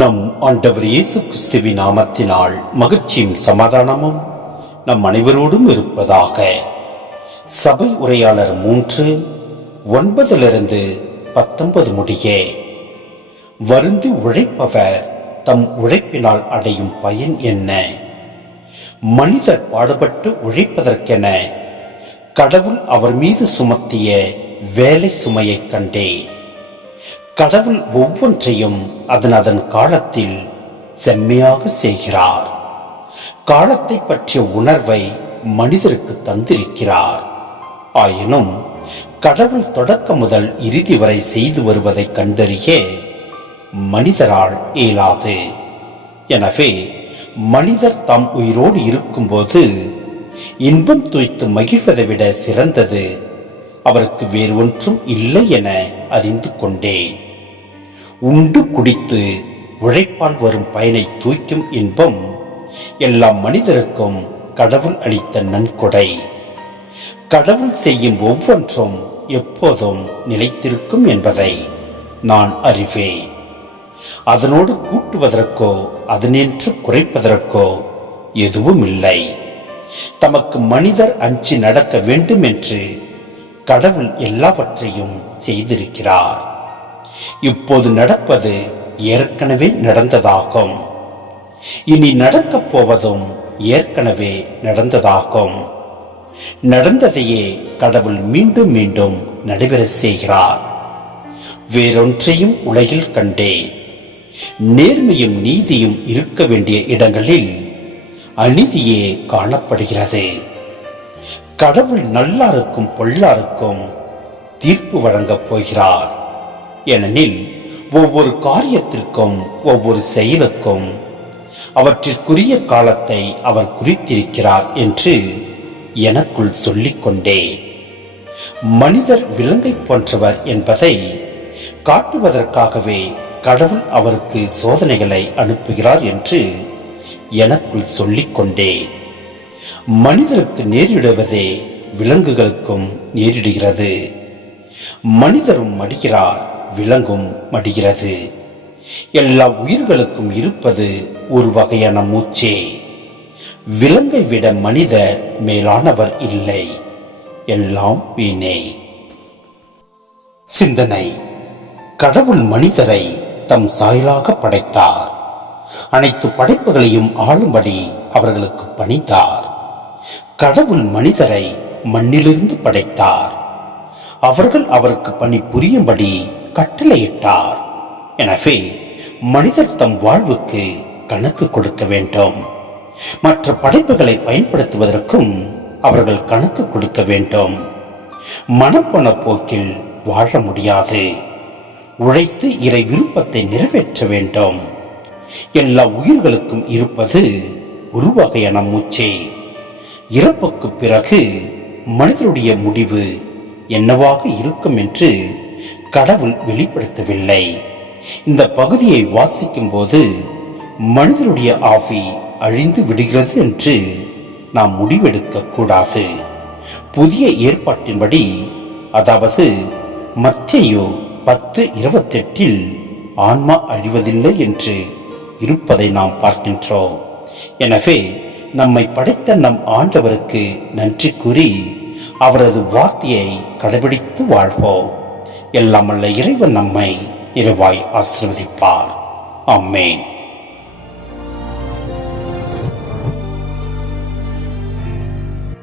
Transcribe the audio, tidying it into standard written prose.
நம் ஆண்டவர் இயேசு கிறிஸ்துவின் நாமத்தினால் மகிழ்ச்சியும் சமாதானமும் நம் அனைவரோடும் இருப்பதாக. சபை உரையாளர் 3:9-19 முடிய. வருந்தி உழைப்பவர் தம் உழைப்பினால் அடையும் பயன் என்ன? மனிதர் பாடுபட்டு உழைப்பதற்கென கடவுள் அவர் மீது சுமத்திய வேலை சுமையை கண்டே. கடவுள் ஒவ்வொன்றையும் அதன் காலத்தில் செம்மையாக செய்கிறார். காலத்தை பற்றிய உணர்வை மனிதருக்கு தந்திருக்கிறார். ஆயினும் கடவுள் தொடக்க முதல் இறுதி வரை செய்து வருவதை கண்டறிய மனிதரால் இயலாது. எனவே மனிதர் தாம் உயிரோடு இருக்கும்போது இன்பம் துய்த்து மகிழ்வதை விட சிறந்தது அவருக்கு வேறு ஒன்றும் இல்லை என அறிந்து கொண்டேன். உண்டு குடித்து உழைப்பால் வரும் பயனை தூய்க்கும் இன்பம் எல்லா மனிதருக்கும் கடவுள் அளித்த நன்கொடை. கடவுள் செய்யும் ஒவ்வொன்றும் எப்போதும் நிலைத்திருக்கும் என்பதை நான் அறிவேன். அதனோடு கூட்டுவதற்கோ அதனின்று குறைப்பதற்கோ எதுவும் இல்லை. தமக்கு மனிதர் அஞ்சி நடக்க வேண்டும் என்று கடவுள் எல்லாவற்றையும் செய்திருக்கிறார். இப்போது நடப்பது ஏற்கனவே நடந்ததாகும். இனி நடக்கப் போவதும் ஏற்கனவே நடந்ததாகும். நடந்ததையே கடவுள் மீண்டும் மீண்டும் நடைபெற செய்கிறார். வேறொன்றையும் உலகில் கண்டேன். நேர்மையும் நீதியும் இருக்க வேண்டிய இடங்களில் அநீதியே காணப்படுகிறது. கடவுள் நல்லாருக்கும் பொல்லாருக்கும் தீர்ப்பு வழங்கப் போகிறார். ஏனெனில் ஒவ்வொரு காரியத்திற்கும் ஒவ்வொரு செயலுக்கும் அவற்றிற்குரிய காலத்தை அவர் குறித்திருக்கிறார் என்று எனக்குள் சொல்லிக்கொண்டே. மனிதர் விலங்கை போன்றவர் என்பதை காட்டுவதற்காகவே கடவுள் அவருக்கு சோதனைகளை அனுப்புகிறார் என்று எனக்குள் சொல்லிக்கொண்டே. மனிதருக்கு நேரிடுவதே விலங்குகளுக்கும் நேரிடுகிறது. மனிதரும் மடிகிறார், விலங்கும் மடிகிறது. எல்லா உயிர்களுக்கும் இருப்பது ஒரு வகையான மூச்சே. விலங்கை விட மனிதர் மேலானவர் இல்லை. எல்லாம் வீணே. சிந்தனை. கடவுள் மனிதரை தம் சாயலாக படைத்தார். அனைத்து படைப்புகளையும் ஆளும்படி அவர்களுக்கு பணித்தார். கடவுள் மனிதரை மண்ணிலிருந்து படைத்தார். அவர்கள் அவருக்கு பணி புரியும்படி கட்டளையிட்டார். எனவே மனிதர் தம் வாழ்வுக்கு கணக்கு கொடுக்க வேண்டும். மற்ற படைப்புகளை பயன்படுத்துவதற்கும் அவர்கள் கணக்கு கொடுக்க வேண்டும். மனப்போன போக்கில் வாழ முடியாது. உழைத்து இறை விருப்பத்தை நிறைவேற்ற வேண்டும். எல்லா உயிர்களுக்கும் இருப்பது ஒரு வகையான மூச்சே. இறப்புக்கு பிறகு மனிதனுடைய முடிவு என்னவாக இருக்கும் என்று கடவுள் வெளிப்படுத்தவில்லை. இந்த பகுதியை வாசிக்கும் போது மனிதனுடைய ஆவி அழிந்து விடுகிறது என்று நாம் முடிவெடுக்க கூடாது. புதிய ஏற்பாட்டின்படி, அதாவது மத்தேயு 10:28 ஆன்மா அழிவதில்லை என்று இருப்பதை நாம் பார்க்கின்றோம். எனவே நம்மை படைத்த நம் ஆண்டவருக்கு நன்றி கூறி அவரது வார்த்தையை கடைபிடித்து வாழ்வோம். எல்லாம் வல்ல இறைவன் நம்மை நிறைவாய் ஆசீர்வதிப்பார். ஆமென்.